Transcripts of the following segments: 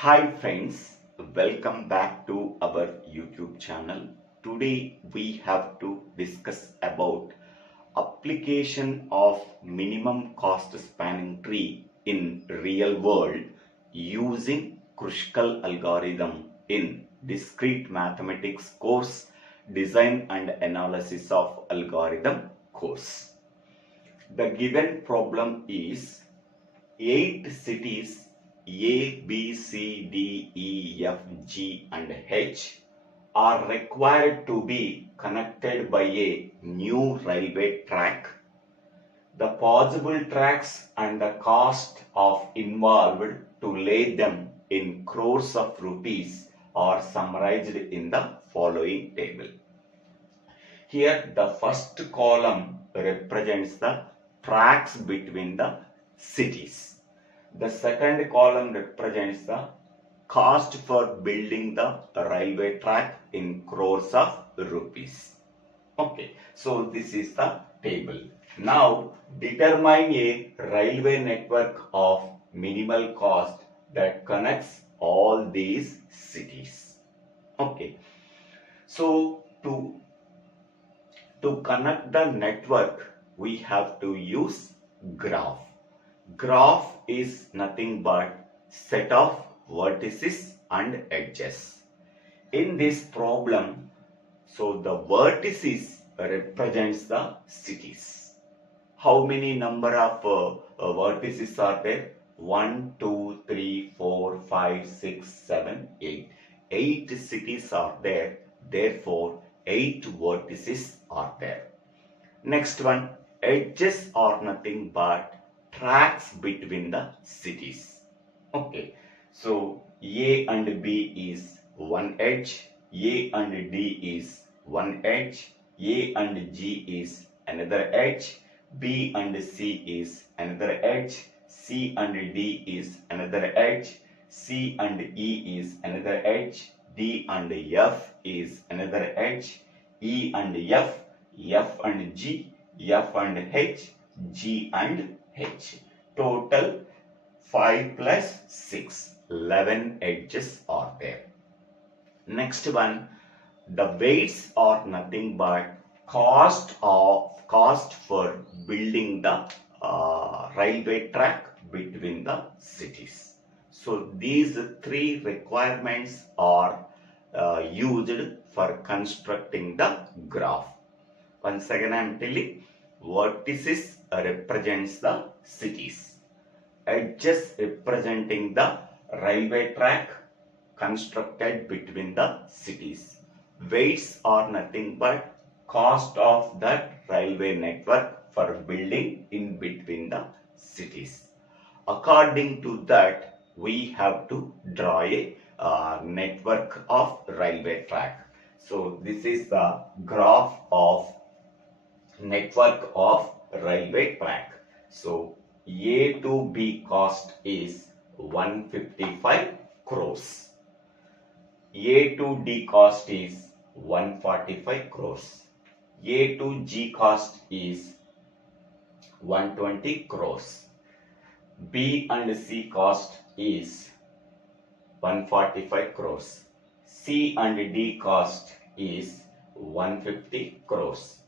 Hi friends, welcome back to our YouTube channel. Today we have to discuss about application of minimum cost spanning tree in real world using Kruskal algorithm in discrete mathematics course, design and analysis of algorithm course. The given problem is 8 cities A, B, C, D, E, F, G and H are required to be connected by a new railway track. The possible tracks and the cost of involved to lay them in crores of rupees are summarized in the following table. Here the first column represents the tracks between the cities. The second column represents the cost for building the railway track in crores of rupees. Okay, so this is the table. Now determine a railway network of minimal cost that connects all these cities. Okay, so to connect the network, we have to use graph. Graph is nothing but set of vertices and edges. In this problem, so the vertices represents the cities. How many number of vertices are there? 1, 2, 3, 4, 5, 6, 7, 8. 8 cities are there. Therefore, 8 vertices are there. Next one, edges are nothing but tracks between the cities. Okay, so A and B is one edge, A and D is one edge, A and G is another edge, B and C is another edge, C and D is another edge, C and E is another edge, D and F is another edge, E and F, F and G, F and H, G and H. Total 5 plus 6, 11 edges are there. Next one, the weights are nothing but cost for building the railway track between the cities. So these three requirements are used for constructing the graph. Once again I am telling, vertices represents the cities, edges representing the railway track constructed between the cities. Weights are nothing but cost of that railway network for building in between the cities. According to that, we have to draw a network of railway track. So this is the graph of network of railway track. So A to B cost is 155 crores. A to D cost is 145 crores. A to G cost is 120 crores. B and C cost is 145 crores. C and D cost is 150 crores.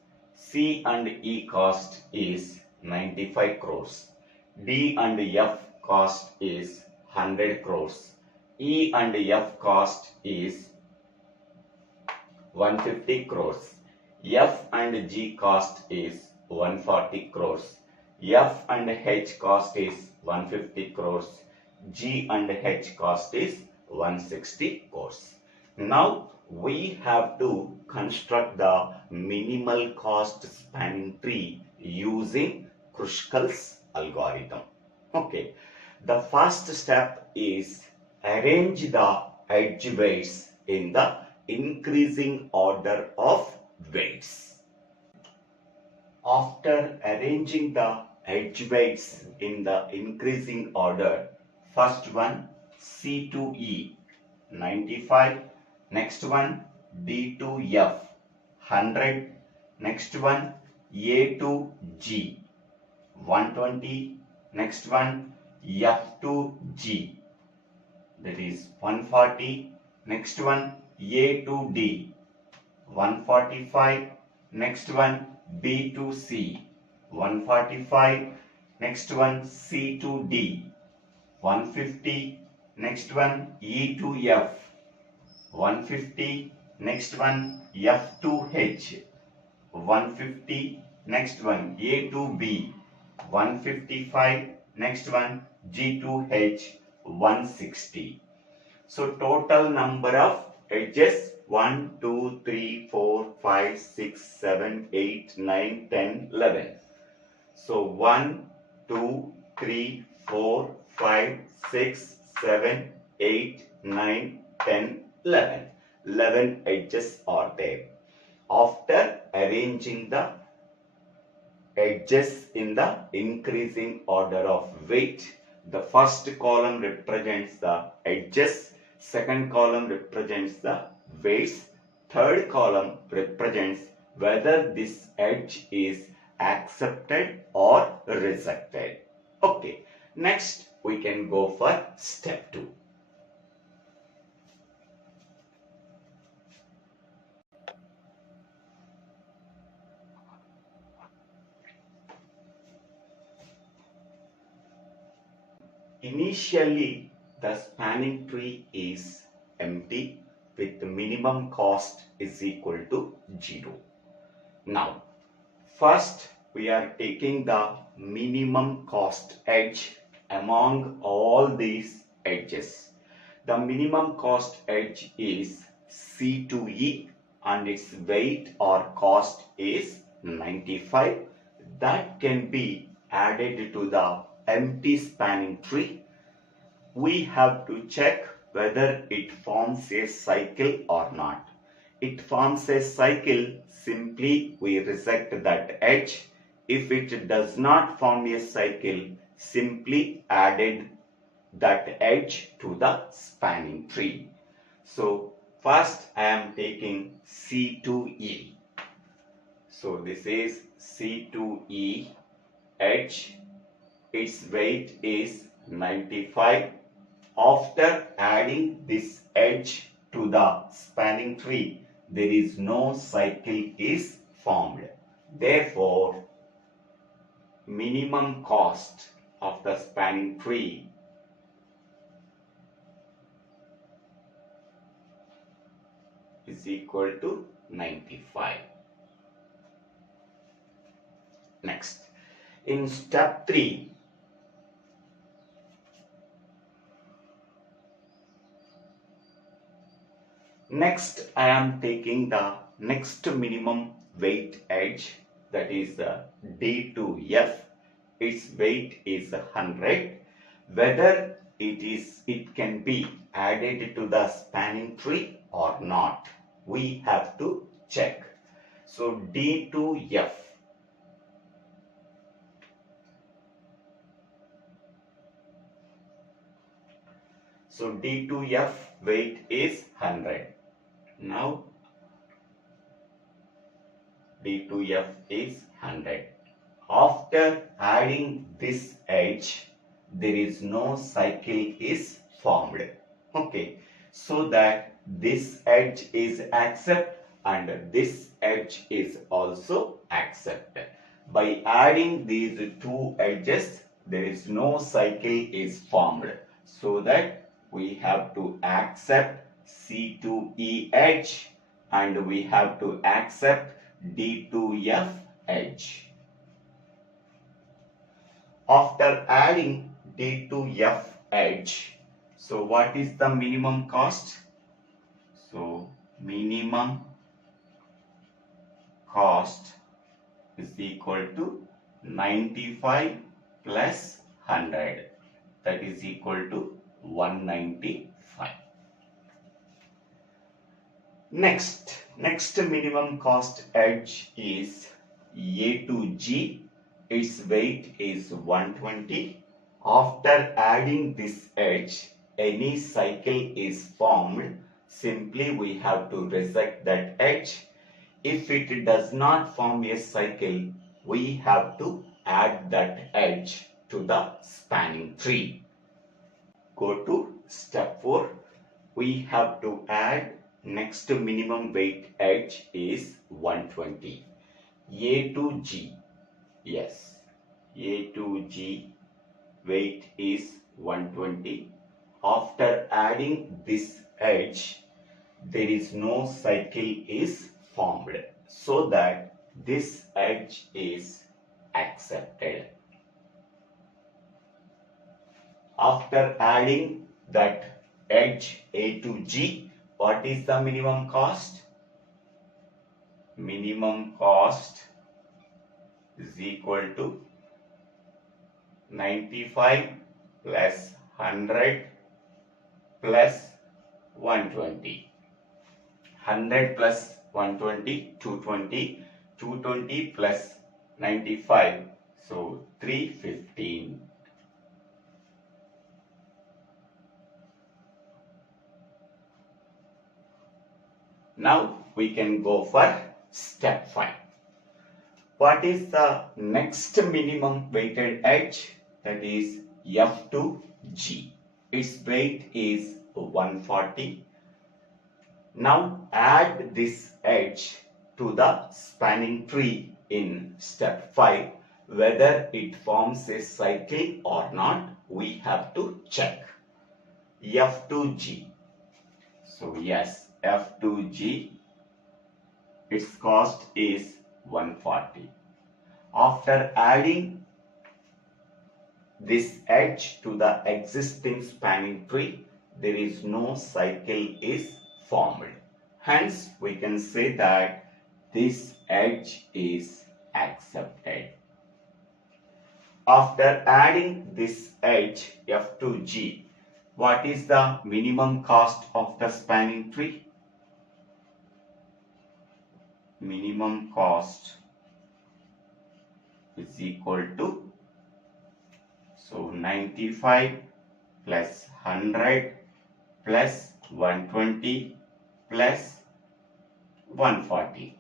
C and E cost is 95 crores. D and F cost is 100 crores. E and F cost is 150 crores. F and G cost is 140 crores. F and H cost is 150 crores. G and H cost is 160 crores. Now we have to construct the minimal cost spanning tree using Kruskal's algorithm. Okay, the first step is arrange the edge weights in the increasing order of weights. After arranging the edge weights in the increasing order, first one C to E 95, next one D to F 100, next one A to G 120, next one F to G that is 140. Next one A to D, 145. Next one B to C, 145. Next one C to D, 150. Next one E to F, 150. Next one F to H, 150. Next one A to B, 155. Next one G to H, 160. So total number of edges 1, 2, 3, 4, 5, 6, 7, 8, 9, 10, 11. So 1, 2, 3, 4, 5, 6, 7, 8, 9, 10, 11. 11 edges are there. After arranging the edges in the increasing order of weight, the first column represents the edges, second column represents the weights, third column represents whether this edge is accepted or rejected. Okay, next we can go for step 2. Initially, the spanning tree is empty with minimum cost is equal to 0. Now, first we are taking the minimum cost edge among all these edges. The minimum cost edge is C2E and its weight or cost is 95. That can be added to the empty spanning tree. We have to check whether it forms a cycle or not. It forms a cycle, simply we reject that edge. If it does not form a cycle, simply added that edge to the spanning tree. So first I am taking C2E. So this is C2E edge. Its weight is 95. After adding this edge to the spanning tree, there is no cycle is formed. Therefore, minimum cost of the spanning tree is equal to 95. Next, in step 3, next I am taking the next minimum weight edge, that is D to F. Its weight is 100. Whether it can be added to the spanning tree or not, we have to check. So D to F. So D to F weight is 100. Now D to F is 100. After adding this edge, there is no cycle is formed. Okay, so that this edge is accept and this edge is also accept. By adding these two edges, there is no cycle is formed. So that we have to accept C2E edge and we have to accept D2F edge. After adding D2F edge, so what is the minimum cost? So minimum cost is equal to 95 plus 100, that is equal to 195. Next minimum cost edge is A to G. Its weight is 120. After adding this edge, any cycle is formed. Simply we have to reject that edge. If it does not form a cycle, we have to add that edge to the spanning tree. Go to step 4. we have to add next minimum weight edge is 120. A to G. Yes. A to G weight is 120. After adding this edge, there is no cycle is formed, so that this edge is accepted. After adding that edge A to G, what is the minimum cost? Minimum cost is equal to 95 plus 100 plus 120. 100 plus 120, 220. 220 plus 95, so 315. Now we can go for step 5. What is the next minimum weighted edge? That is F to G. Its weight is 140. Now add this edge to the spanning tree in step 5. Whether it forms a cycle or not, we have to check. F to G. So yes, F to G, its cost is 140. After adding this edge to the existing spanning tree, there is no cycle is formed. Hence, we can say that this edge is accepted. After adding this edge F to G, what is the minimum cost of the spanning tree? Minimum cost is equal to 95 plus 100 plus 120 plus 140.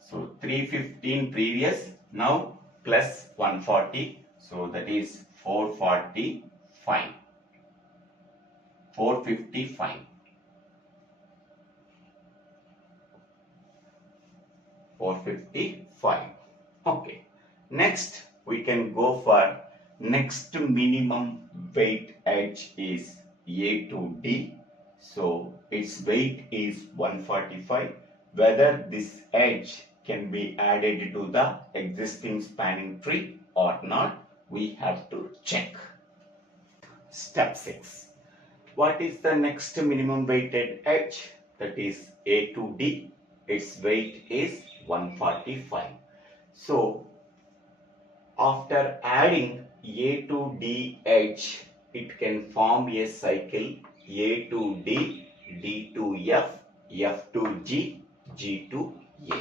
So 315 previous, now plus 140, so that is 445. 455. 455. Okay. Next, we can go for next minimum weight edge is A to D. So its weight is 145. Whether this edge can be added to the existing spanning tree or not, we have to check. Step 6. What is the next minimum weighted edge? That is A to D. Its weight is 145. So after adding A to D edge, it can form a cycle A to D, D to F, F to G, G to A.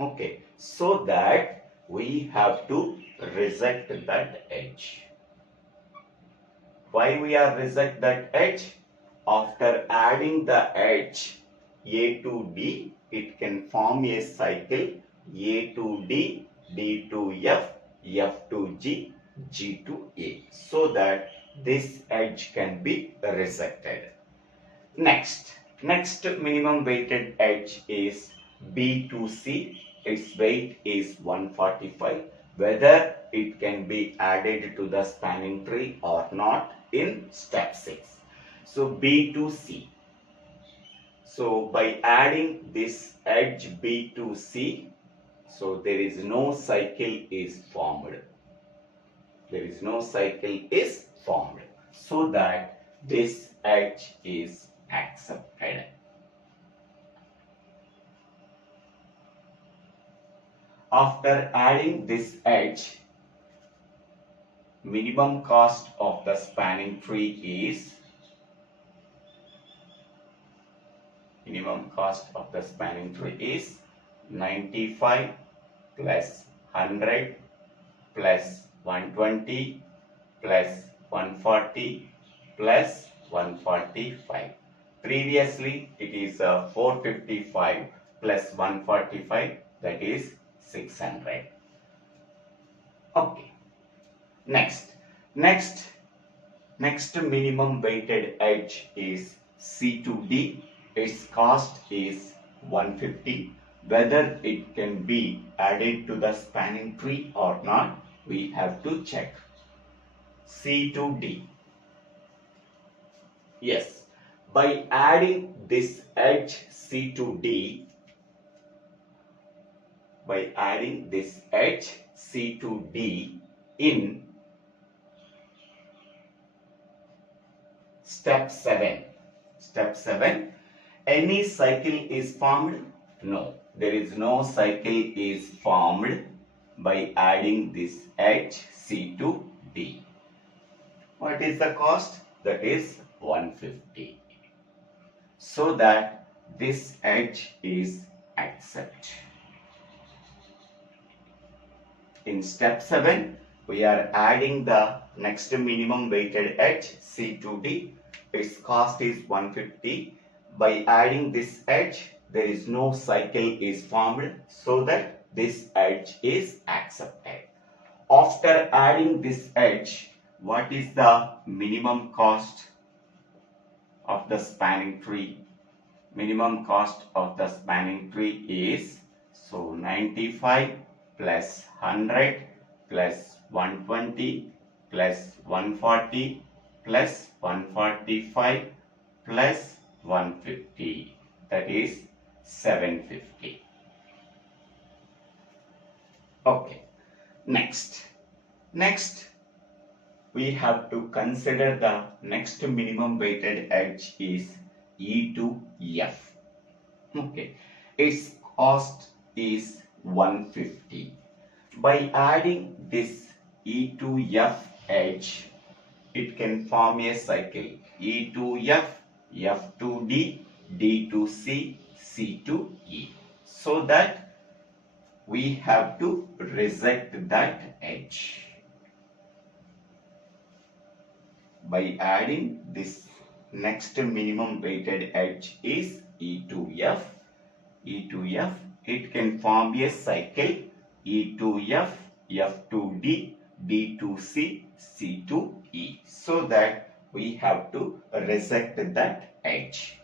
Okay, so that we have to reject that edge. Why we are reject that edge? After adding the edge A to D, it can form a cycle A to D, D to F, F to G, G to A, so that this edge can be rejected. Next minimum weighted edge is B to C. Its weight is 145. Whether it can be added to the spanning tree or not in step 6. So B to C. So by adding this edge B to C, so there is no cycle is formed. There is no cycle is formed, so that this edge is accepted. After adding this edge, minimum cost of the spanning tree is 95 plus 100 plus 120 plus 140 plus 145. Previously it is 455 plus 145, that is 600. Okay. Next Next minimum weighted edge is C to D. Its cost is 150. Whether it can be added to the spanning tree or not, we have to check. C to D. Yes, by adding this edge C to D, in step 7. Step 7. Any cycle is formed? No, there is no cycle is formed by adding this edge C to D. What is the cost? That is 150. So that this edge is accepted. In step 7, we are adding the next minimum weighted edge C to D. Its cost is 150. By adding this edge, there is no cycle is formed, so that this edge is accepted. After adding this edge, what is the minimum cost of the spanning tree? Minimum cost of the spanning tree is 95 plus 100 plus 120 plus 140 plus 145 plus 150, that is 750. Okay, next we have to consider the next minimum weighted edge is E to F. Okay, its cost is 150. By adding this E to F edge, it can form a cycle E to F, F to D, D to C, C to E. So that we have to reject that edge. By adding this next minimum weighted edge is E to F. E to F, it can form a cycle E to F, F to D, D to C, C to E. So that we have to reject that edge.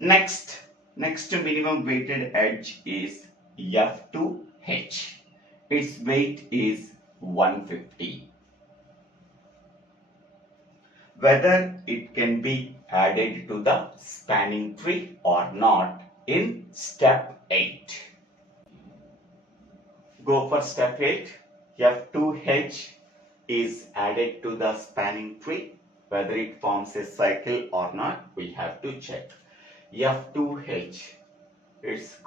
Next minimum weighted edge is F to H. Its weight is 150. Whether it can be added to the spanning tree or not in step 8. Go for step 8. F2H is added to the spanning tree. Whether it forms a cycle or not, we have to check. F2H, its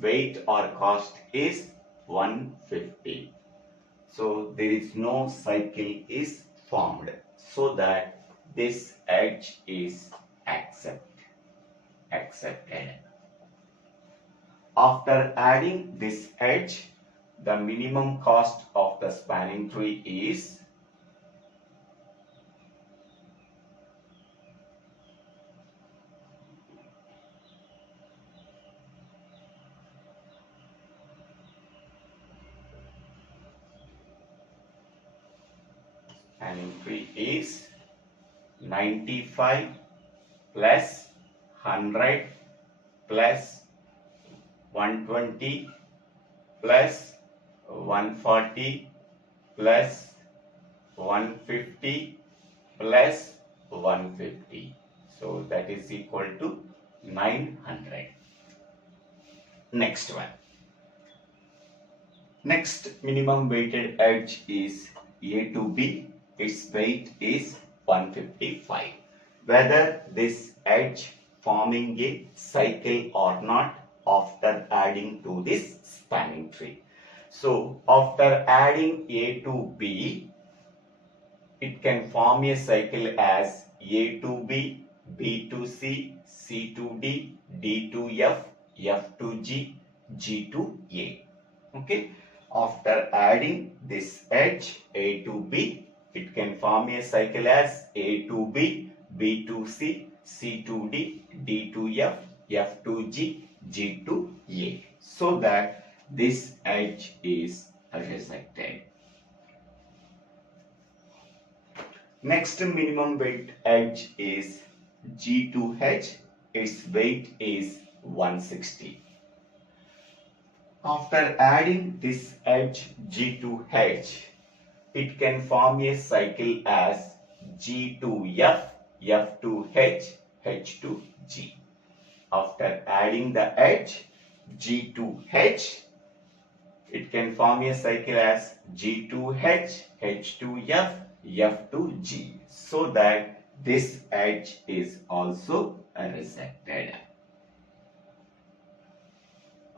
weight or cost is 150. So there is no cycle is formed, so that this edge is accepted. After adding this edge, the minimum cost of the spanning tree is spanning tree is 95 plus 100 plus 120 plus 140 plus 150 plus 150. So that is equal to 900. Next one. Next minimum weighted edge is A to B. Its weight is 155. Whether this edge forming a cycle or not after adding to this spanning tree. So after adding A to B, it can form a cycle as A to B, B to C, C to D, D to F, F to G, G to A. Okay. After adding this edge A to B, it can form a cycle as A to B, B to C, C to D, D to F, F to G, G to A. So that this edge is rejected. Next minimum weight edge is G2H. Its weight is 160. After adding this edge G2H, it can form a cycle as G2F, F2H, H2G. After adding the edge G2H, it can form a cycle as G2H, H2F, F2G, so that this edge is also resected.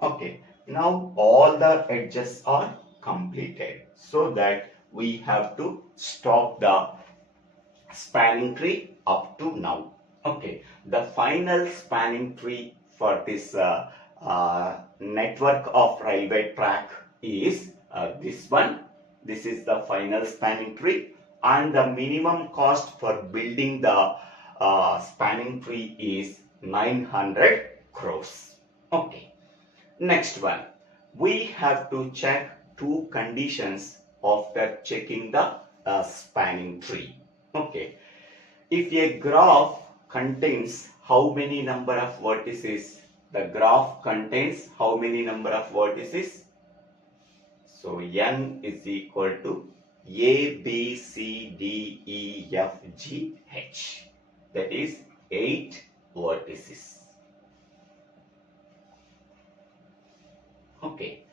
Okay, now all the edges are completed, so that we have to stop the spanning tree up to now. Okay, the final spanning tree for this network of railway track is this one. This is the final spanning tree, and the minimum cost for building the spanning tree is 900 crores. Okay, next one, we have to check two conditions after checking the spanning tree. Okay, if a graph contains how many number of vertices, the graph contains how many number of vertices? So n is equal to A, B, C, D, E, F, G, H. That is 8 vertices. Okay,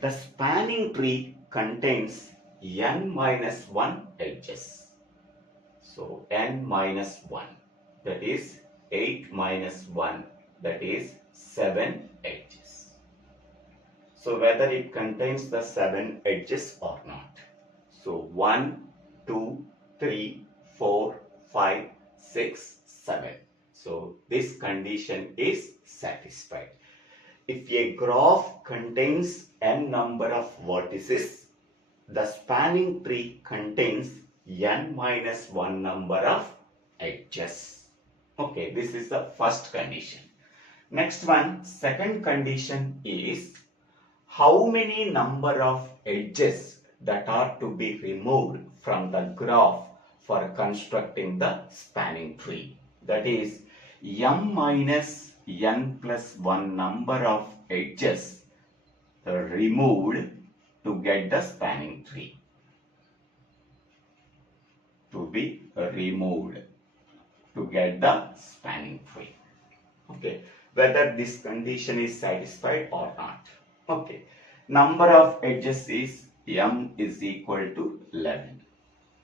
the spanning tree contains n minus 1 edges. So n minus 1, that is 8 minus 1, that is 7 edges. So whether it contains the 7 edges or not. So 1, 2, 3, 4, 5, 6, 7. So this condition is satisfied. If a graph contains n number of vertices, the spanning tree contains n minus 1 number of edges. Okay, this is the first condition. Next one, second condition is how many number of edges that are to be removed from the graph for constructing the spanning tree. That is m minus n plus 1 number of edges removed to get the spanning tree. To be removed to get the spanning tree. Okay, whether this condition is satisfied or not. Okay, number of edges is m is equal to 11.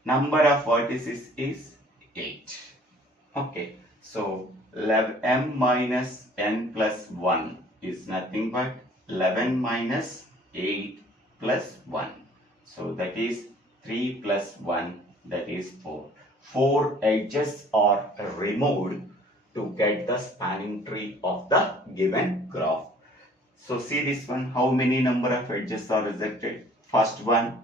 Number of vertices is 8. Okay, so m minus n plus 1 is nothing but 11 minus 8 plus 1. So that is 3 plus 1, that is 4. 4 edges are removed to get the spanning tree of the given graph. So see this one, how many number of edges are rejected? First one,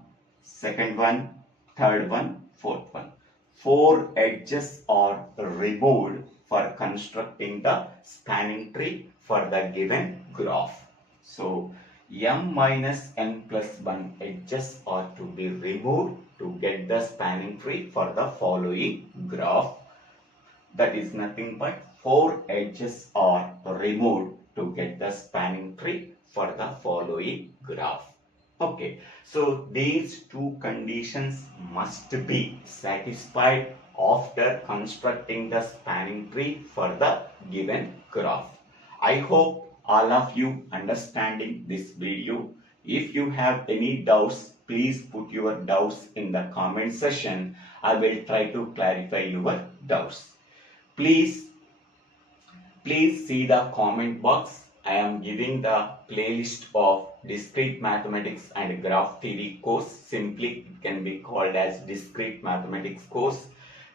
second one, third one, fourth one. 4 edges are removed for constructing the spanning tree for the given graph. So m minus n plus 1 edges are to be removed to get the spanning tree for the following graph. That is nothing but 4 edges are removed to get the spanning tree for the following graph. Okay, so these two conditions must be satisfied after constructing the spanning tree for the given graph. I hope all of you understanding this video. If you have any doubts, please put your doubts in the comment section. I will try to clarify your doubts. Please see the comment box. I am giving the playlist of discrete mathematics and graph theory course. Simply it can be called as discrete mathematics course,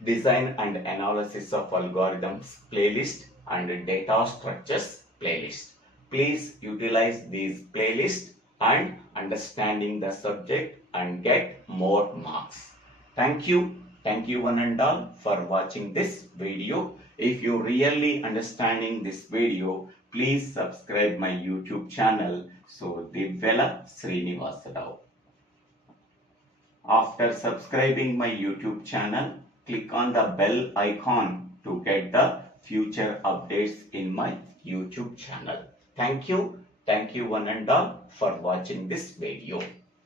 design and analysis of algorithms playlist, and data structures playlist. Please utilize these playlists and understanding the subject and get more marks. Thank you one and all for watching this video. If you really understanding this video, please subscribe my YouTube channel. So Divvela Srinivasa Rao. After subscribing my YouTube channel, click on the bell icon to get the future updates in my YouTube channel. Thank you. Thank you one and all for watching this video.